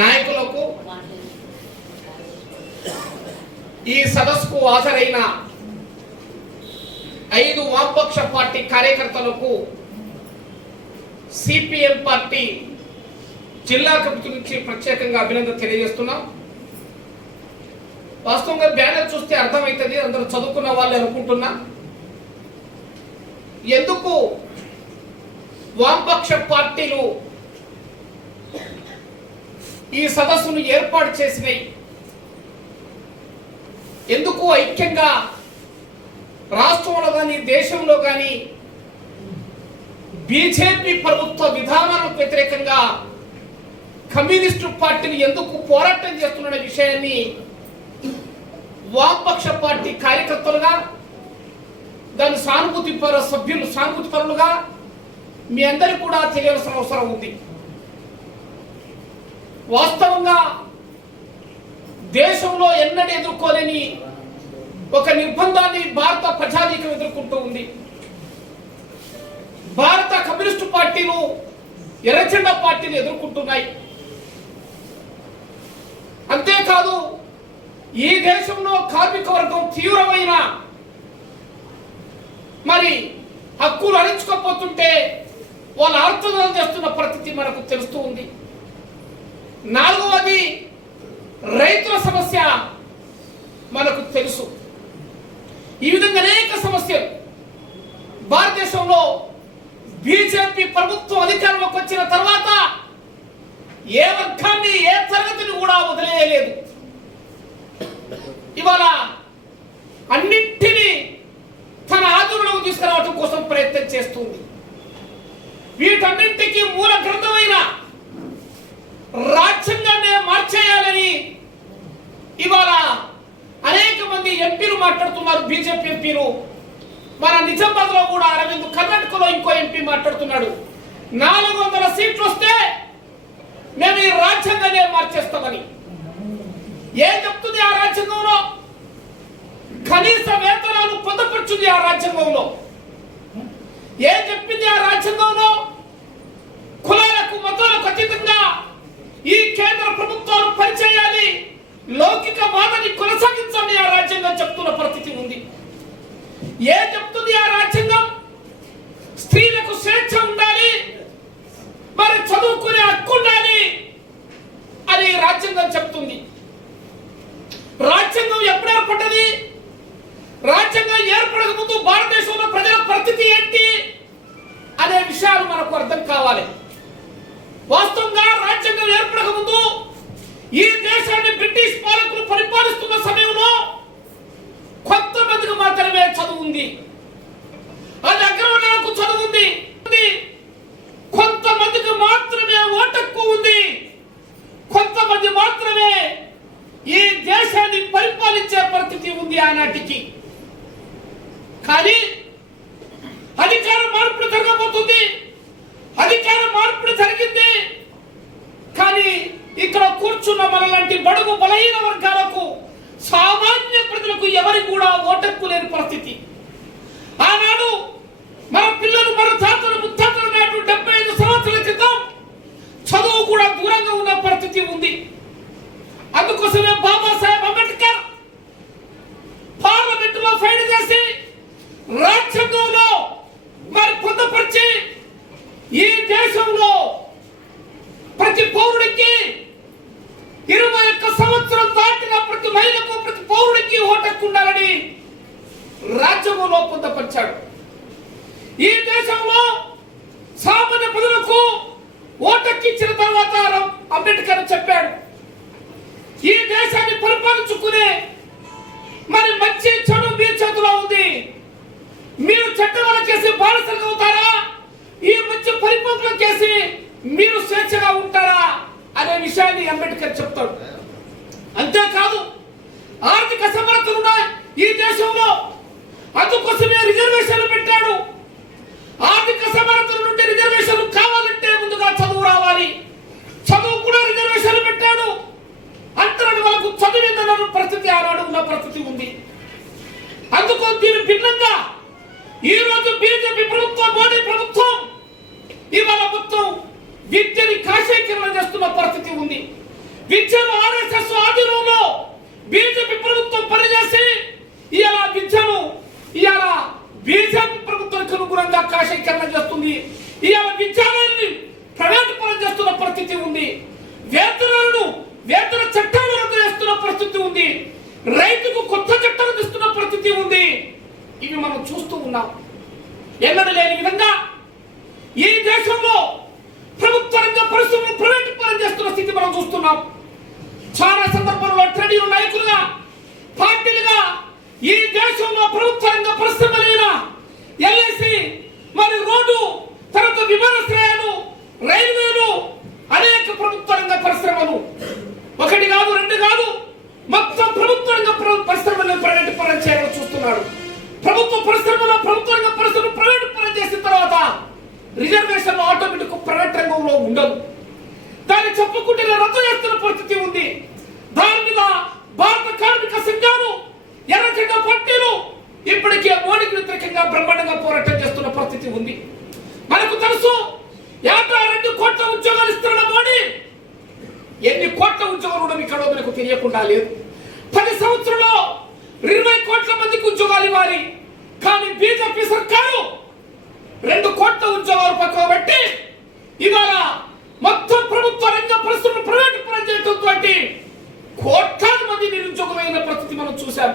నాయకులకు ఈ సదస్సుకు హాజరైన ఐదు వామపక్ష పార్టీ కార్యకర్తలకు సిపిఎం పార్టీ జిల్లా కమిటీ నుంచి ప్రత్యేకంగా అభినందన తెలియజేస్తున్నాం. వాస్తవంగా బ్యానర్ చూస్తే అర్థమవుతుంది అందరూ చదువుకున్న వాళ్ళు అనుకుంటున్నా. ఎందుకు వామపక్ష పార్టీలు ఈ సదస్సును ఏర్పాటు చేసినాయి? ఎందుకు ఐక్యంగా రాష్ట్రంలో కానీ దేశంలో కానీ బీజేపీ ప్రభుత్వ విధానాలకు వ్యతిరేకంగా కమ్యూనిస్టు పార్టీని ఎందుకు పోరాటం చేస్తున్న విషయాన్ని వామపక్ష పార్టీ కార్యకర్తలుగా దాని సానుభూతి పర సభ్యులు సానుభూతి పరులుగా మీ అందరికీ కూడా తెలియాల్సిన అవసరం ఉంది. వాస్తవంగా దేశంలో ఎన్నడూ ఎదుర్కోలేని ఒక నిర్బంధాన్ని భారత ప్రజానీకం ఎదుర్కొంటూ ఉంది. భారత కమ్యూనిస్టు పార్టీలు ఎర్రజెండా పార్టీలు ఎదుర్కొంటున్నాయి. అంతేకాదు ఈ దేశంలో కార్మిక వర్గం తీవ్రమైన మరి హక్కులు అణించుకోపోతుంటే వాళ్ళు ఆర్తనాలు చేస్తున్న పరిస్థితి మనకు తెలుస్తూ ఉంది. నాలుగవది రైతుల సమస్య మనకు తెలుసు. ఈ విధంగా అనేక సమస్యలు. భారతదేశంలో బీజేపీ ప్రభుత్వం అధికారంలోకి వచ్చిన తర్వాత ఏ వర్గాన్ని ఏ తరగతిని కూడా వదిలేయలేదు. ఇవాళ అన్నింటినీ తన ఆధునంలోకి తీసుకురావటం కోసం ప్రయత్నం చేస్తుంది. వీటన్నింటికి మూల గ్రంథమైన రాజ్యాంగాన్ని మార్చేయాలని ఇవాళ అనేక మంది ఎంపీలు మాట్లాడుతున్నారు. బీజేపీ ఎంపీలు. మన నిజామాబాద్లో కూడా అరవింద్ కర్ణాటకలో ఇంకో ఎంపీ మాట్లాడుతున్నాడు. నాలుగు వందల సీట్లు వస్తే మేము ఈ రాజ్యాంగాన్ని మార్చేస్తామని. ఏం చెప్తుంది ఆ రాజ్యాంగంలో కనీస వేతనాలు పొందపరుచుంది ఆ రాజ్యాంగంలో. ఏం చెప్పింది ఆ రాజ్యాంగంలో? కులాలకు మతాలకు అతీతంగా ఈ కేంద్ర ప్రభుత్వాలు పనిచేయాలి లౌకిక వాదని కొనసాగించాలి ఆ రాజ్యాంగం చెప్తున్న పరిస్థితి ఉంది. ఏ చెప్తుంది ఆ రాజ్యాంగం? స్త్రీలకు స్వేచ్ఛ ఉండాలి మరి చదువుకునే హక్కు ఉండాలి అని రాజ్యాంగం చెప్తుంది రాజ్యాంగం ఎప్పుడు ఏర్పడ్డది రాజ్యాంగం ఏర్పడక ముందు భారతదేశంలో ప్రజల పరిస్థితి ఏంటి అనే విషయాలు మనకు అర్థం కావాలి వాస్తవంగా రాజ్యాంగం ఏర్పడక ముందు ఈ దేశాన్ని బ్రిటిష్ పాలకులు పరిపాలిస్తున్న సమయంలో కొంతమందికి మాత్రమే చదువు ఉంది. అది అగ్రవర్ణాలకు చదువు ఉంది ఉంది. కొంతమందికి మాత్రమే ఓటక్కు ఉంది కొంతమంది మాత్రమే ఈ దేశాన్ని పరిపాలించే పరిస్థితి ఉంది ఆనాటికి కానీ అధికార మార్పులు జరగబోతుంది అధికార మార్పులు జరిగింది కానీ ఇక్కడ కూర్చున్న మనలాంటి బడుగు బలహీన వర్గాలకు సామాన్య ప్రజలకు ఎవరి కూడా ఓటక్కు లేని పరిస్థితి ఆనాడు మన పిల్లలు మన తాతలు ముత్తాతలు నాటు డెబ్బై ఐదు సంవత్సరాల క్రితం చదువు కూడా దూరంగా ఉన్న పరిస్థితి ఉంది అందుకోసమే బాబాసాహెబ్ అంబేద్కర్ పార్లమెంటులో ఫైట్ చేసి రాజ్యాంగంలో మరి పొందపరిచి ఈ దేశంలో ప్రతి పౌరుడికి ఇరవై ఒక్క సంవత్సరం దాటిన ప్రతి మహిళకు ప్రతి పౌరుడికి ఓటక్కు ఉండాలని రాజ్యాంగంలో పొందపరిచాడు ఈ దేశంలో సామాన్య ప్రజలకు ఓటక్కిచ్చిన తర్వాత అంబేద్కర్ చెప్పాడు. ఈ దేశాన్ని పరిపాలించుకునే మరి మంచి చెడు మీ చేతిలో ఉంది. మీరు చట్టం చేసి బానిసలుగా అవుతారా ఈ మంచి పరిపాలన చేసి మీరు స్వేచ్ఛగా ఉంటారా? అనే విషయాన్ని అంబేద్కర్ చెప్తాడు. అంతేకాదు ఆర్థిక సమర్థలు ఉన్నాయి ఈ దేశంలో అందుకోసమే రిజర్వేషన్లు పెట్టాడు. ఆర్థిక సమర్థల నుండి రిజర్వేషన్లు కావాలంటే ముందుగా చదువు రావాలి. చదువు కూడా రిజర్వేషన్లు పెట్టాడు. అంతరాని వాళ్ళకు చదువు పరిస్థితి ఆనాడు ఉన్న పరిస్థితి ఉంది. అందుకో దీని భిన్నంగా ఈ రోజు బీజేపీ ప్రభుత్వం మోడీ ప్రభుత్వం ఇవాళ మొత్తం విద్యని కాశీకరణ చేస్తున్న పరిస్థితి ఉంది. విద్యను ఆర్ఎస్ఎస్ ఆధీనంలో బీజేపీ ప్రభుత్వం పనిచేసి ఇవాళ విద్యను ఇవాళ బీజేపీ ప్రభుత్వానికి అనుగుణంగా కాశీకరణ చేస్తుంది. ఇవాళ విద్యాలయాన్ని ప్రైవేట్ పరం చేస్తున్న పరిస్థితి ఉంది. వేతనాలను వేతన చట్టాలు రద్దు చేస్తున్న పరిస్థితి ఉంది. రైతుకు కొత్త చట్టాలు తెస్తున్న పరిస్థితి ఉంది. ఇవి మనం చూస్తూ ఉన్నాం ఎన్నడూ లేని విధంగా ఈ దేశంలో ప్రభుత్వ రంగ పరిశ్రమలు ప్రైవేట్ పరం చేస్తున్న స్థితి మనం చూస్తున్నాం చాలా సందర్భంలో ట్రేడ్ యూనియన్ నాయకులుగా పార్టీలుగా ఈ దేశంలో ప్రభుత్వ రంగ పరిశ్రమలైన ఎల్ఐసి మరి రోడ్డు తర్వాత విమానాశ్రయాలు రైల్వేలు అనేక ప్రభుత్వ రంగ పరిశ్రమలు ఒకటి కాదు రెండు కాదు మొత్తం ప్రభుత్వ రంగ ప్ర- పరిశ్రమలను ప్రైవేట్ పరం ఉన్నాడు. ప్రభుత్వ పరిశ్రమలో ప్రభుత్వ రంగ పరిశ్రమ ప్రైవేట్ పని చేసిన తర్వాత రిజర్వేషన్ ఆటోమేటిక్ ప్రైవేట్ రంగంలో ఉండదు దాన్ని చెప్పకుంటే రద్దు చేస్తున్న పరిస్థితి ఉంది. దాని మీద భారత కార్మిక సంఘాలు ఎర్రచండ పార్టీలు ఇప్పటికే మోడీకి వ్యతిరేకంగా బ్రహ్మాండంగా పోరాటం చేస్తున్న పరిస్థితి ఉంది. మనకు తెలుసు యాభై రెండు కోట్ల ఉద్యోగాలు ఇస్తున్న మోడీ. ఎన్ని కోట్ల ఉద్యోగాలు కూడా ఇక్కడ మనకు తెలియకుండా లేదు. పది సంవత్సరాలు ఇరవై కోట్ల మందికి ఉద్యోగాలు ఇవ్వాలి. కానీ బీజేపీ సర్కారు రెండు కోట్ల ఉద్యోగాలు పక్కన పెట్టి ఇవాళ మొత్తం ప్రభుత్వ రంగ పరిశ్రమలు ప్రైవేట్ పరం చేయడంతో కోట్లాది మంది నిరుద్యోగమైన పరిస్థితి మనం చూశాము